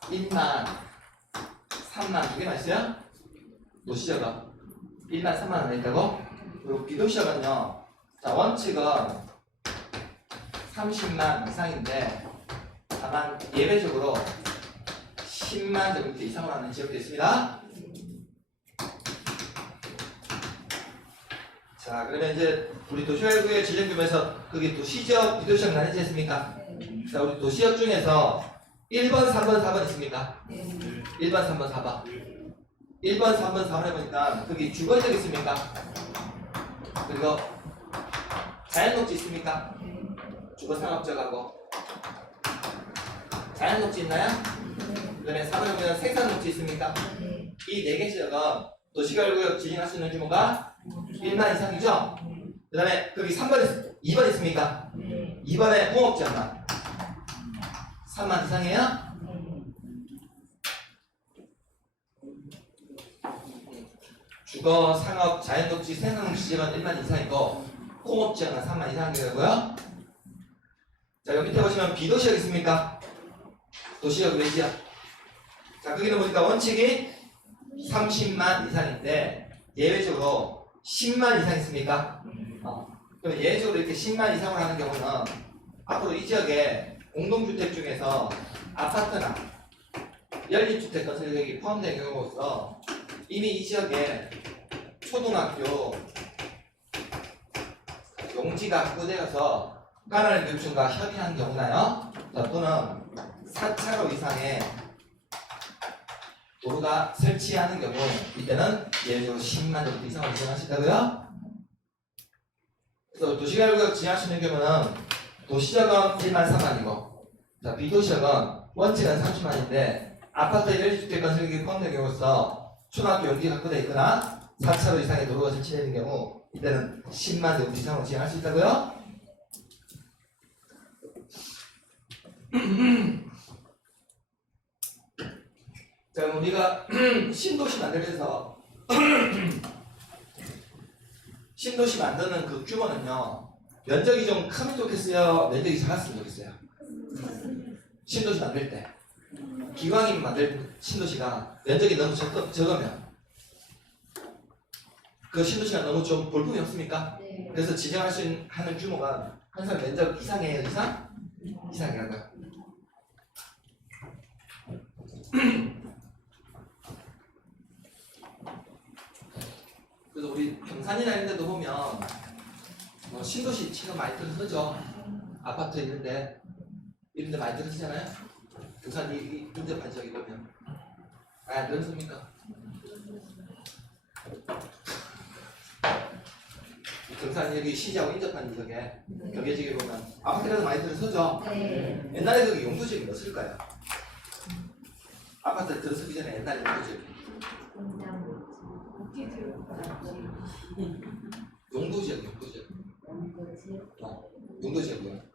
1만, 3만 두 개만 있어요? 도시적은 1만, 3만 원 있다고? 그리고 비도시적은요. 자, 원칙은 30만 이상인데 다만 예외적으로 10만 제곱미터 이상으로 하는 지역도 있습니다. 자, 그러면 이제 우리 도시개발구역 지정 규모에서 그게 도시적, 비도시적 나뉘지 않습니까? 자, 우리 도시역 중에서 1번, 3번, 4번 있습니까? 1번, 3번, 4번. 1번, 3번, 4번 해보니까 거기 주거지역 있습니까? 그리고 자연녹지 있습니까? 주거상업지역하고 자연녹지 있나요? 그 다음에 4번에 보면 생산녹지 있습니까? 이 4개 지역은 도시개발구역 지정할 수 있는 규모가 1만 이상이죠? 그 다음에 거기 2번 있습니까? 2번에 공업지역만 3만 이상이에요? 주거, 상업, 자연녹지, 생산녹지 지역은 1만 이상이고 공업지역은 3만 이상이고요. 자, 여기 밑에 보시면 비도시역 있습니까? 도시역 외지역. 자, 거기는 보니까 원칙이 30만 이상인데 예외적으로 10만 이상 있습니까? 그럼 예외적으로 이렇게 10만 이상으로 하는 경우는 앞으로 이 지역에 공동주택 중에서 아파트나 연립주택 건설 계획이 포함된 경우로서 이미 이 지역에 초등학교 용지가 확보되어서 관할 교육청과 협의한 경우나요, 또는 4차로 이상의 도로가 설치하는 경우 이때는 예외적으로 10만 정도 이상을 지정할 수 있다고요? 그래서 도시개발구역 지정할 수 있는 경우는 도시적은 1만 3만이고 자, 비도시적은 원칙은 30만인데 아파트 연립주택 건설계획이 포함된 경우로서 초등학교 용지 확보되어 있거나 4차로 이상의 도로가 설치되는 경우 이때는 10만 제곱 이상으로 지정할 수 있다고요? 자, 그럼 우리가 신도시 만들면서 신도시 만드는 그 규모는요, 면적이 좀 크면 좋겠어요, 면적이 작았으면 좋겠어요? 신도시 만들 때 기왕이면 만들 신도시가 면적이 너무 적으면 그 신도시가 너무 좀 볼품이 없습니까? 네. 그래서 지정할 수 있는 하는 규모가 항상 면적 이상이에요, 이상이라고요. 그래서 우리 경산이나 이런 데도 보면 뭐 신도시 지금 많이 들어서죠. 아파트 이런 데 많이 들어서잖아요. 경산 이런 데 반 적이 보면 안 들어섭니까? 경산 여기 시지하고 인접한 지역에 경계지게 보면 아파트라도 많이 들어서죠. 네. 옛날에 거기 용도지역이 몇일까요? 아파트 들어서기 전에 옛날에 용도지역 용도지역 용도지역이요.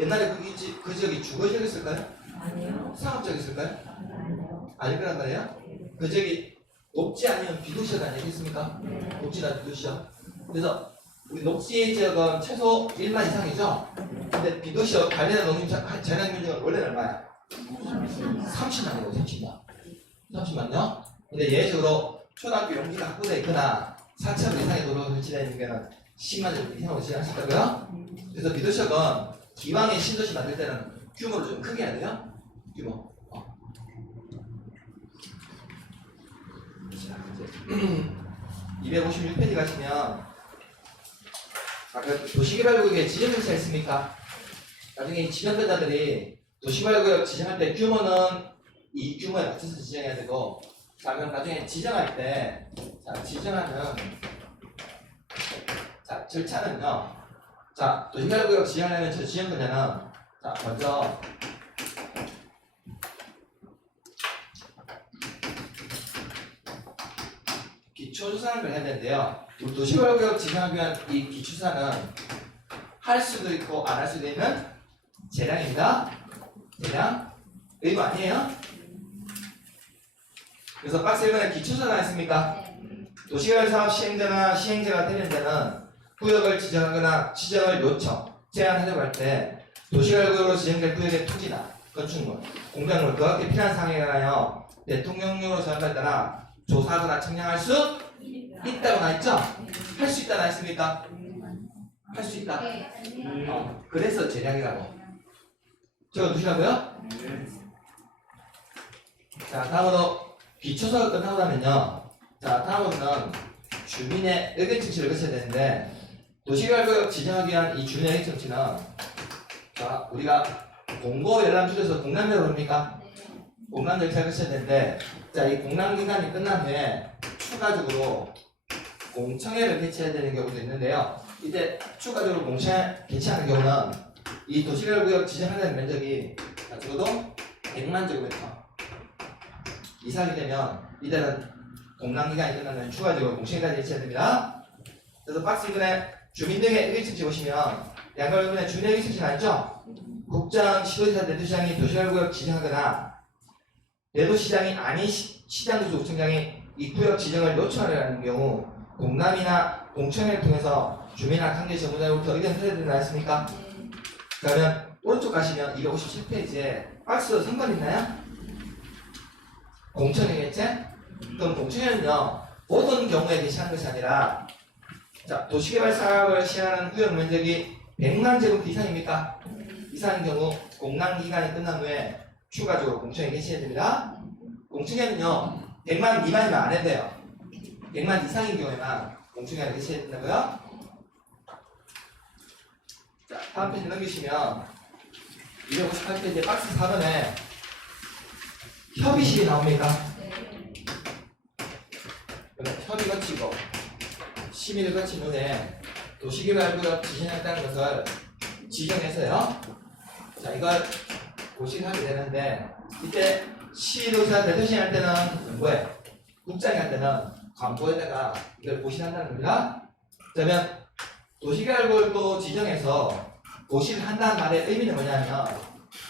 옛날에 그 지역이 주거지역이었을까요? 아니요. 상업지역이었을까요? 아니요. 아닐 거란 말이에요. 그 지역이 녹지 아니면 비도시역 아니겠습니까? 네. 녹지나 비도시역. 그래서 우리 녹지 지역은 최소 1만 이상이죠. 근데 비도시역 관련된 농림 재량 면적은 원래는 얼마야? 30만이고 30만요. 근데 예외적으로 초등학교 용지가 확보되어 있거나 4차로 이상의 도로가 설치되어 있는 경우는 10만 제곱 이상으로 지정할 수 있다고요. 그래서 비도시역은 기왕에 신도시 만들 때는 규모를 좀 크게 해야 돼요. 규모. 자, 이제 256페이지 가시면 아까 도시개발구역에 지정일차 있습니까? 나중에 이 지정권자들이 도시개발구역 지정할 때 규모는 이 규모에 맞춰서 지정해야 되고, 자 그럼 나중에 지정할 때, 자 지정하는 자 절차는요. 자 도시개발구역 지정하려면 저 지정권자는 자 먼저 기초조사를 해야 되는데요. 우리 도시개발구역 지정하기 위한 이 기초조사는 할 수도 있고 안 할 수도 있는 재량입니다. 재량 이거 아니에요? 그래서 박스 1번에 기초조사가 있습니까? 도시개발 사업 시행자나 시행자가 되는 데는 구역을 지정하거나 지정을 요청, 제안하려고 할 때 도시개발구역으로 지정될 구역의 토지나 건축물, 공작물, 그 밖에 필요한 사항에 관하여 대통령령으로 정한에 따라 조사하거나 청량할 수 있다고 나있죠? 할 수 있다 나있습니까? 할 수 있다. 그래서 재량이라고. 적어두시라고요? 자 다음으로 기초사가 끝나고 나면요. 자 다음으로는 주민의 의견 청취를 거쳐야 되는데, 도시개발구역 지정하기 위한 이 주민의 의견 청취는 자 우리가 공고 열람 줄여서 공람이라고 합니까? 공람 절차를 거쳐야 되는데, 자 이 공람 기간이 끝난 후에 추가적으로 공청회를 개최해야 되는 경우도 있는데요. 이때 추가적으로 공청회 개최하는 경우는 이 도시개발구역 지정하는 면적이 적어도 100만 제곱미터 이상이 되면 이때는 공람기간이 끝나면 추가적으로 공청회까지 개최해야 됩니다. 그래서 박스 2번에 주민 등의 의견 청취 보시면 양가 1번에 주민의 의견 청취가 있죠? 국장, 시도지사, 내도시장이 도시개발구역 지정하거나 내도시장이 아닌 시장구조구청장이 이 구역 지정을 요청하려는 경우 공람이나 공청회를 통해서 주민이나 관계 전문가로부터 의견을 드려야 된다 했습니까? 그러면 오른쪽 가시면 257페이지에 박스 3번 있나요? 공청회겠지? 그럼 공청회는요 모든 경우에 개시하는 것이 아니라, 자 도시개발 사업을 시행하는 구역 면적이 100만 제곱미터 이상입니까? 이상인 경우 공람 기간이 끝난 후에 추가적으로 공청회 개시해야 됩니다. 공청회는요 100만 미만이면 안 해도 돼요. 100만 이상인 경우에만 공청회를 개시해야 된다고요? 자 다음 페이지 넘기시면 258페이지 박스 4번에 협의실이 나옵니까? 협의 거치고 심의를 거친 후에 도시개발구역 지정했다는 것을 지정해서요. 자 이걸 고시를 하게 되는데 이때 시도사 대도시 할 때는 뭐해? 국장이 할 때는 광고에다가 이걸 고시한다는 겁니다. 그러면 도시계획을 또 지정해서 고시를 한다는 말의 의미는 뭐냐면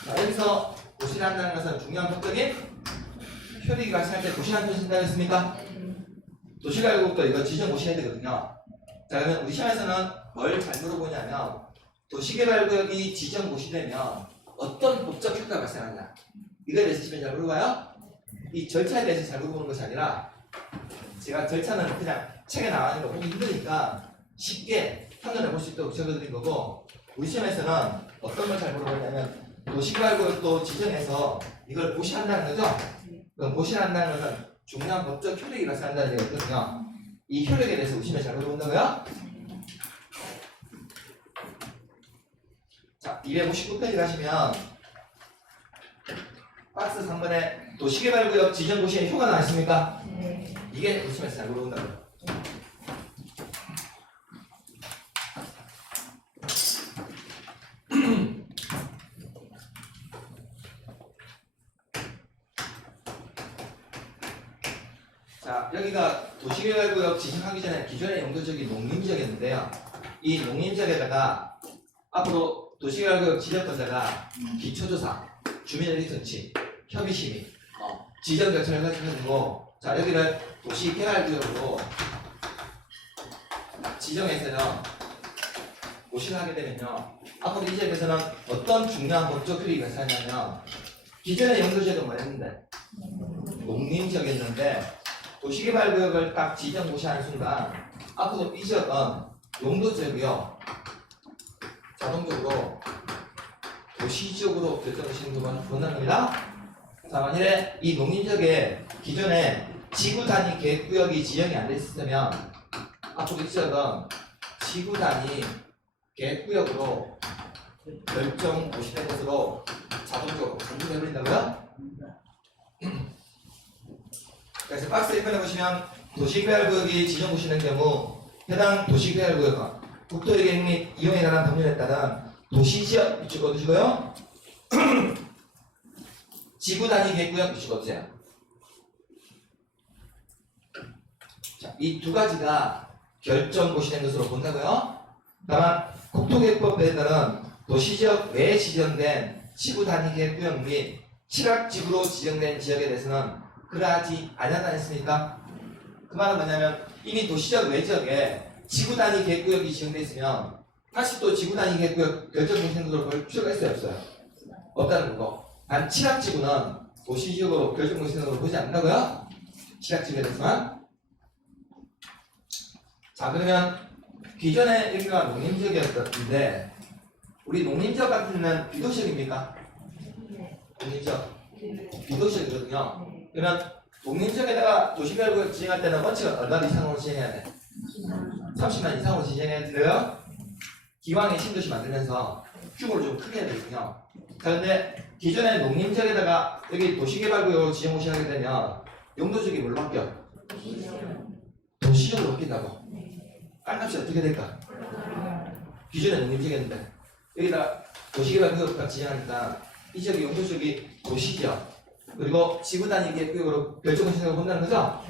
자, 여기서 고시를 한다는 것은 중요한 법적인 효력이 발생할 때 고시를 한다고 생각했습니까? 도시계획도 이거 지정 고시해야 되거든요. 자 그러면 우리 시험에서는 뭘 잘 물어보냐면 도시개발구역이 지정 고시되면 어떤 법적 효과가 발생하냐 이거에 대해서 지금 잘 물어봐요. 이 절차에 대해서 잘 물어보는 것이 아니라 제가 절차는 그냥 책에 나와 있는 거 보기 힘드니까 쉽게 판단해 볼 수 있도록 적어드린 거고 우리 시험에서는 어떤 걸 잘 물어보냐면 도시개발구역도 지정해서 이걸 고시한다는 거죠. 그럼 고시한다는 것은 중요한 법적 효력이 발생한다는 얘기거든요. 이 효력에 대해서 우리 시험에 잘 물어본다고요? 자, 259페이지 가시면 박스 3번에 도시개발구역 지정고시의 효가 나와 있습니까? 네. 이게 우리 시험에서 잘 물어본다고요. 자, 여기가 도시개발구역 지정하기 전에 기존의 용도적인 농림지역이었는데요. 이 농림지역에다가 앞으로 도시개발구역 지정권자가 기초조사, 주민의식정치, 협의심의, 지정 절차를 가지고 자 여기를 도시개발구역으로 지정해서는 고시를 하게 되면요. 앞으로 이 지역에서는 어떤 중요한 법적 효력이 발생하냐면 기존의 용도지역은 뭐였는데 농림지역이었는데 도시개발구역을 딱 지정 고시하는 순간 앞으로 이 지역은 용도지역이요 자동적으로 도시지역으로 결정되시는 것만 본다는 겁니다. 자 만일에 이 농림지역에 기존에 지구 단위 계획구역이 지정이 안 돼 있었으면 앞으로 이 지역은 지구 단위 계획구역으로 결정 고시된 것으로 자동적으로 간주해버린다고요? 그래서 박스 1편에 보시면 도시개발구역이 지정고시된 경우 해당 도시개발구역은 국토의 계획 및 이용에 관한 법률에 따른 도시지역 위축 거두시고요. 지구단위 계획구역 위축 거두세요. 자, 이 두 가지가 결정고시된 것으로 본다고요. 다만 국토계획법에 따른 도시지역 외에 지정된 지구단위 계획구역 및 칠학지구로 지정된 지역에 대해서는 그러하지 않았다 했으니까 그 말은 뭐냐면 이미 도시지역 외 지역에 지구단위 계획구역이 지정돼 있으면 다시 또 지구단위 계획구역 결정고시로 볼 필요가 있어요 없어요? 없다는 거고 단 칠학지구는 도시지역으로 결정고시로 보지 않는다고요? 칠학지구에 대해서만. 자 그러면 기존의 여기가 농림지역이었는데 우리 농림지역 같은 데는 비도시역입니까? 농림지역 비도시역이거든요. 그러면 농림지역에다가 도시개발구역 지정할 때는 원칙은 얼마 이상으로 지정해야 돼? 30만 이상으로 지정해야 되는데요. 기왕에 신도시 만들면서 규모를 좀 크게 해야 되거든요. 자 근데 기존의 농림지역에다가 여기 도시개발구역으로 지정고시 하게 되면 용도지역이 뭘로 바뀌어? 도시지역으로 바뀐다고. 땅값이 어떻게 될까? 기존의 농림지역이었는데 여기다가 도시개발구역을 지정하니까 이 지역의 용도지역이 도시지역 그리고 지구단위 계획구역으로 결정고시를 본다는 거죠?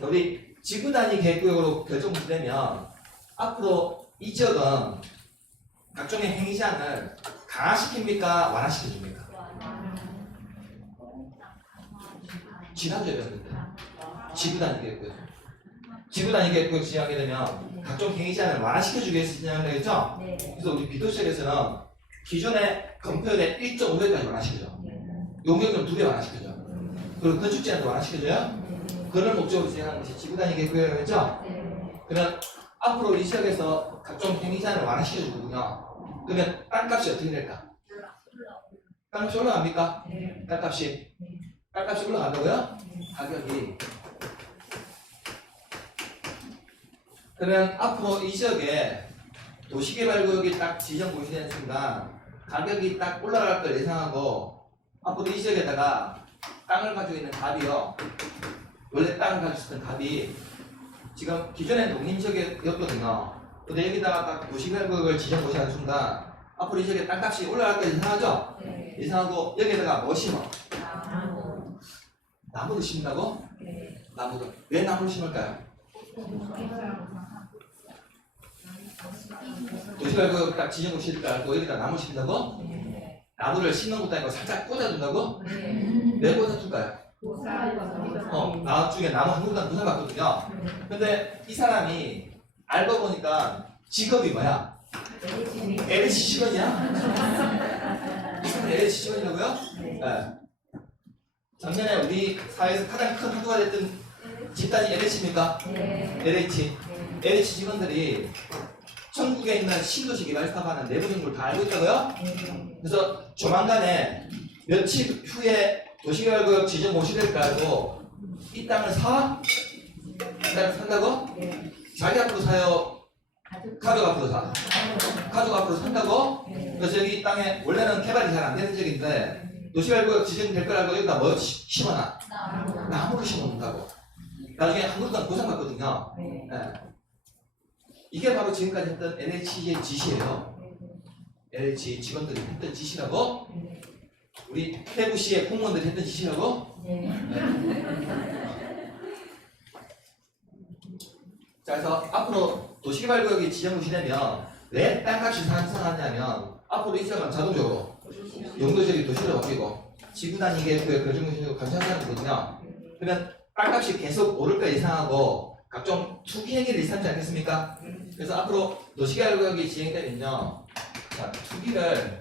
우리 지구단위 계획구역으로 결정되면 앞으로 이 지역은 각종의 행위 제한을 강화시킵니까? 완화시켜줍니까? 지난주에 배웠는데 지구단위 계획구역 지구단위 계획구역 지정하게 되면 각종 행위 제한을 완화시켜주기 위해서 지정하는 거겠죠? 그래서 우리 비도시역에서는 기존에 검토된 1.5배까지 완화시켜줘. 용역은 2배 완화시켜줘. 그리고 건축 제한도 완화시켜줘요. 그런 목적으로 진행하는 것이 지구단위 계획구역이겠죠? 그러면 앞으로 이 지역에서 각종 행위 제한을 완화시켜주거든요. 그러면 땅값이 어떻게 될까? 땅값이 올라갑니까? 땅값이 올라간다고요? 가격이. 그러면 앞으로 이 지역에 도시개발구역이 딱 지정고시되는 순간 가격이 딱 올라갈 걸 예상하고 앞으로 이 지역에다가 땅을 가지고 있는 갑이요. 원래 땅을 가지고 있었던 갑이 지금 기존의 농림지역이었거든요. 근데 여기다가 딱 도시개발구역을 지정고시하는 순간 앞으로 이 지역에 땅값이 올라갈 걸 예상하죠? 예상하고 여기다가 뭐 심어? 나무. 나무를 심는다고? 네. 나무를. 왜 나무를 심을까요? 도시가구 딱 지정고시를 깔고 여기다 나무 심는다고? 네. 나무를 심는 것도 아니고 살짝 꽂아둔다고? 네. 왜 꽂아둘까요? 보살. 나중에 나무 한 그루당 부산 받거든요. 근데 이 사람이 알고 보니까 직업이 뭐야? LH 직원이야? 이 사람이 LH 직원이라고요? 네. 작년에 우리 사회에서 가장 큰 학교가 됐던 집단이 LH입니까? LH. LH 직원들이 전국에 있는 신도시 개발 사업하는 내부 정보를 다 알고 있다고요? 그래서 조만간에 며칠 후에 도시개발구역 지정 모시를 깔고 이 땅을 사? 이 땅을 산다고? 자기 앞으로 사요? 가족 앞으로 사? 가족 앞으로 산다고? 그래서 여기 이 땅에 원래는 개발이 잘 안 되는 지역인데 도시개발구역 지정될 걸 알고 여기다 뭐 심어놔? 나무를 심어놓는다고. 나중에 한 그루당 보상받거든요. 네. 이게 바로 지금까지 했던 LH의 지시예요. LH 직원들이 했던 지시라고? 우리 태부시의 공무원들이 했던 지시라고? 자, 그래서 앞으로 도시개발구역이 지정구시 되면 왜 땅값이 상승하냐면 앞으로 이 지역은 자동적으로 용도지역이 도시로 바뀌고 지구 단위의 구역 거주구역으로 감시하는 거거든요. 그러면 땅값이 계속 오를 거 예상하고 각종 투기 행위를 일삼지 않겠습니까? 그래서 앞으로 도시개발구역이 진행되면요, 자, 투기를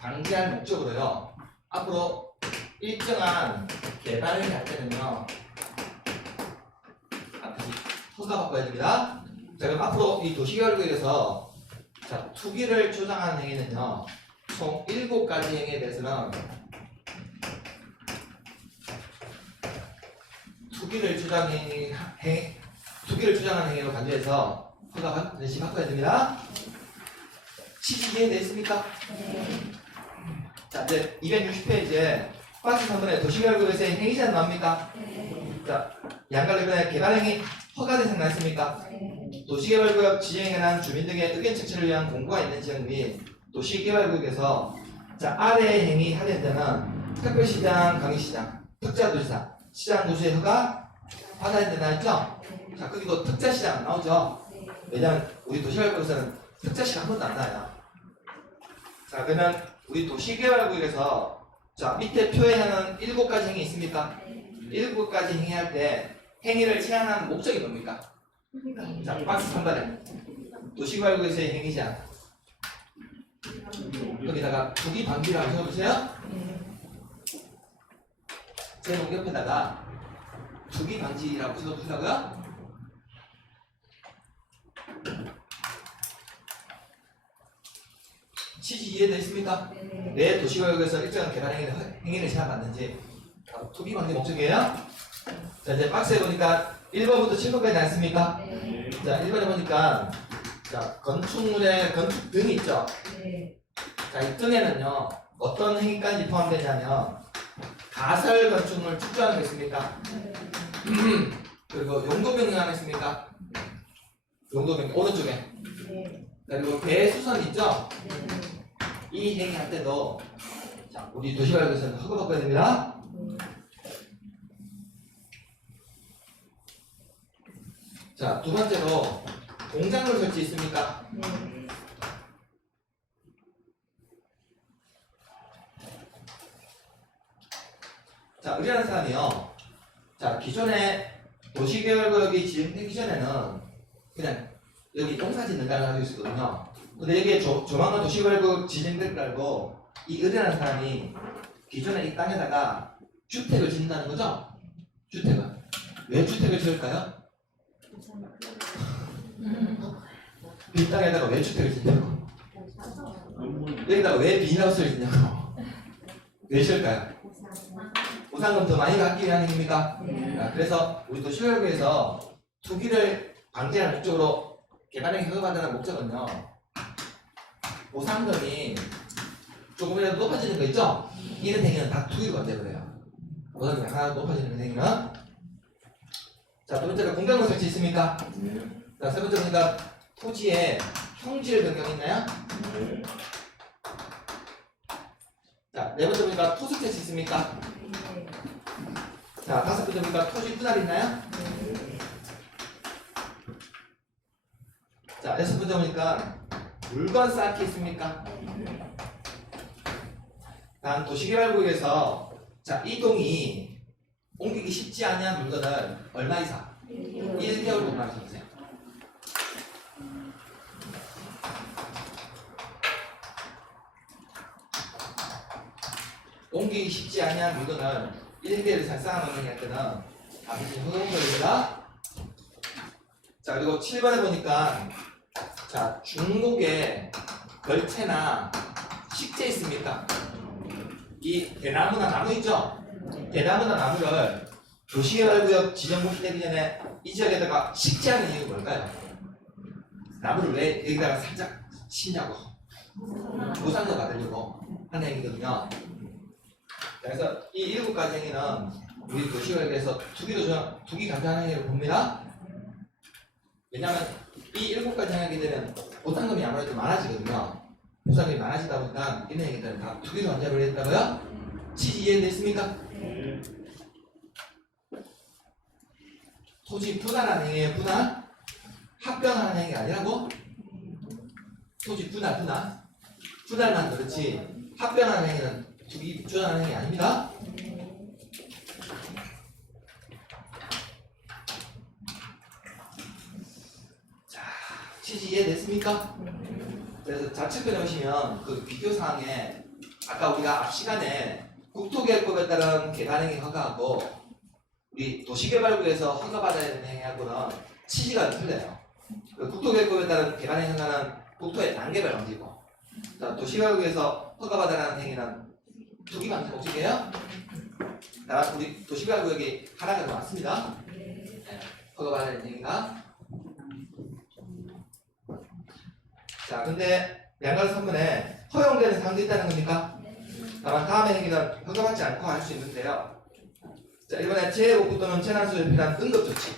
방지할 목적으로요, 앞으로 일정한 개발을 할 때는요, 허가받아야 됩니다. 자, 그럼 앞으로 이 도시개발구역에서 자, 투기를 조장하는 행위는요, 총 7가지 행위에 대해서는 투기를 주장하는 행위로 간주해서 허가 반드시 바꿔야 됩니다. 취지 이해되어 있습니까? 자, 이제 260페이지에 박스 3번에 도시개발구역에서의 행위자는 나옵니까? 자, 양갈래변의 개발행위 허가 대상 나있습니까? 도시개발구역 지정에 관한 주민 등의 의견 청취를 위한 공고가 있는 지역 및 도시개발구역에서 자, 아래의 행위 하는 데는 특별시장, 강의시장, 특자도시장, 시장 누수의 허가 받아야 된다 했죠? 자, 거기도 특자시장 나오죠? 왜냐면 우리 도시개발구역에서는 특자시장 한 번도 안 나와요. 자, 그러면 우리 도시개발구역에서 자, 밑에 표에는 7가지 행위 있습니까? 7가지 행위할 때 행위를 제한하는 목적이 뭡니까? 자, 박스 3번에 도시개발구역에서의 행위자 여기다가 투기 방지라고 적어보세요. 제목 옆에다가 투기 방지라고 적어보시라고요. 취지 이해되어 있습니까? 내 도시개발구역에서 일정한 개발 행위를 제한받는지 투기 방지 목적이에요. 자, 이제 박스에 보니까 1번부터 7번까지 나왔습니까? 자, 1번에 보니까 자, 건축물에 건축 등이 있죠? 자, 이 등에는요 어떤 행위까지 포함되냐면 가설 건축물 축조하는 거 있습니까? 그리고 용도 변경하는 거 있습니까? 용도 변경 오른쪽에. 그리고 배수선 있죠? 이 행위 할 때도 자, 우리 도시개발구역에서는 허가받아야 됩니다. 자, 두 번째로 공장물 설치 있습니까? 자, 의뢰하는 사람이요. 자, 기존에 도시개발구역이 지정되기 전에는 그냥 여기 농사 짓는 땅을 가지고 있었거든요. 근데 여기에 조만간 도시개발구역 지정될 걸 알고 이 의뢰하는 사람이 기존에 이 땅에다가 주택을 짓는다는 거죠? 주택을. 왜 주택을 지을까요? 이 땅에다가 왜 주택을 짓냐고? 여기다가 왜 비닐하우스를 짓냐고? 왜 지을까요? 보상금 더 많이 받기 위한 행위입니까? 그래서 우리 도시개발구역에서 투기를 방지하는 목적으로 개발행위 허가받는 목적은요, 보상금이 조금이라도 높아지는 거 있죠? 이런 행위는 다 투기로 간대버려요. 보상금이 하나 높아지는 행위는. 자, 두 번째로 공장물 설치 있습니까? 자, 세 번째로 보니까 토지에 형질 변경 있나요? 자, 네 번째 보니까 토스켓이 있습니까? 자, 다섯 번째 보니까 토지 분할 있나요? 자, 여섯 번째 보니까 물건 쌓기 있습니까? 다음 도시개발구역에서 자, 이동이 옮기기 쉽지 않은 물건을 얼마 이상? 1개월 동안 하셨어요. 옮기기 쉽지 않은 물건을 1개월 이상 쌓아놓는 할 때는 아버지 허용거리입니다. 자, 그리고 7번에 보니까 자, 중목에 걸채나 식재 있습니까? 이 대나무나 나무 있죠? 대나무나 나무를 도시개발구역 지정목이 되기 전에 이 지역에다가 식재하는 이유가 뭘까요? 나무를 왜 여기다가 살짝 심냐고 보상도 받으려고 하는 행위거든요. 그래서 이 7가지 행위는 우리 도시개발구역에서 투기 감사하는 행위를 봅니다. 왜냐하면 이 7가지 행위하게 되면 보상금이 아무래도 많아지거든요. 보상금이 많아지다 보니까 이런 행위들은 다 투기로 환자를 했다고요? 취지 이해됐습니까? 토지 분할하는 행위예요. 분할. 합병하는 행위가 아니라고? 토지 분할만 그렇지 합병하는 행위는 투기 조정하는 행위 아닙니다. 자, 취지 이해됐습니까? 그래서 좌측편에 보시면 그 비교사항에 아까 우리가 앞 시간에 국토개혁법에 따른 개발행위 허가하고 우리 도시개발구에서 허가받아야 되는 행위하고는 취지가 틀려요. 그 국토개혁법에 따른 개발행위 허가는 국토의 단계별 방지고 도시개발구에서 허가받아야 하는 행위는 투기 방지 목적이에요. 따라서 우리 도시개발구역이 하나가 더 많습니다. 네, 허가받아야 되는 행위가. 자, 근데 양가로 3번에 허용되는 사항도 있다는 겁니까? 다만 다음의 행위는 허가받지 않고 할 수 있는데요. 자, 이번에 재해복구 또는 재난수에 필요한 응급조치.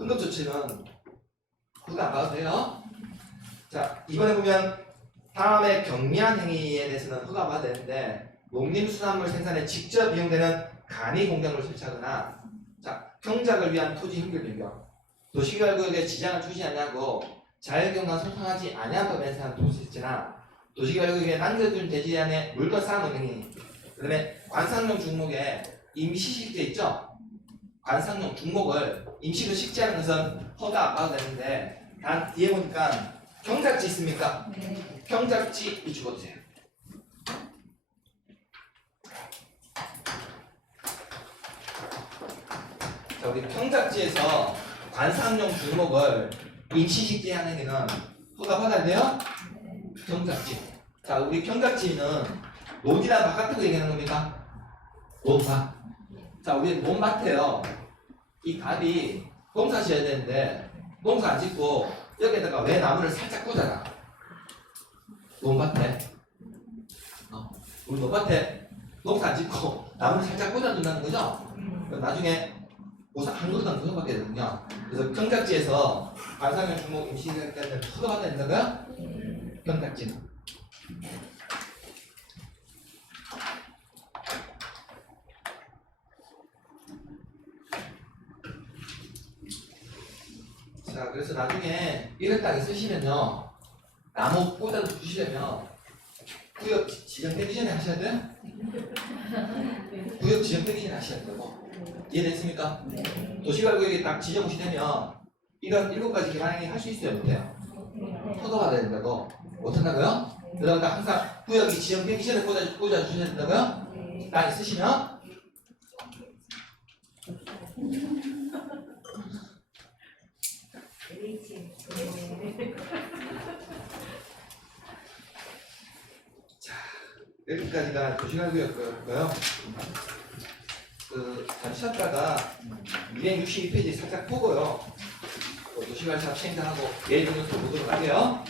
응급조치는 허가 안 받아도 돼요. 자, 이번에 보면 다음에 경미한 행위에 대해서는 허가 받아야 되는데 농림수산물 생산에 직접 이용되는 간이 공작물을 설치하거나 자, 경작을 위한 토지 형질 변경, 도시개발구역에 지장을 주지 않냐고 자율경관 소통하지 아니한 법에 대한 도시설치나 도시개발구역에 남겨둔 대지 안에 물건 쌓아놓는 행위, 그 다음에 관상용 중목에 임시식재 있죠? 관상용 중목을 임시로 식재하는 것은 허가 안 받아도 되는데 단 뒤에 보니까 경작지 있습니까? 네. 경작지 이 적어주세요. 자, 우리 경작지에서 관상용 중목을 임시식재하는 행위는 허가 받아야 돼요? 경작지. 자, 우리 경작지는 논이나 바깥으로 얘기하는 겁니까? 논밭. 자, 우리 논밭에요. 이 갑이 농사 지어야 되는데 농사 안 짓고 여기에다가 왜 나무를 살짝 꽂아라? 논밭에. 우리 논밭에 농사 안 짓고 나무를 살짝 꽂아둔다는 거죠? 그럼 나중에 보상 한 그릇 안 보상받게 되거든요. 그래서 경작지에서 관상용 주목 임시할 때는 허가받아야 된다고요? 경작지는. 자, 그래서 나중에 이런 땅에 쓰시면요, 나무 꽂아 주시려면 구역 지정되기 전에 하셔야 돼요? 구역 지정되기 전에 하셔야 되고. 이해됐습니까? 도시개발구역이 딱 지정시 되면 이런 7가지 개발행위 할 수 있어요? 못해요? 허가받아야 된다고? 못한다고요? 그러니까 항상 구역이 지정되기 전에 꽂아 주셔야 된다고요? 땅 있으시면? 자, 여기까지가 도시개발구역이고요. 잠시 쉬었다가 262페이지 살짝 보고요. 도시개발사 시행하고 내일 정도 또 보도록 할게요.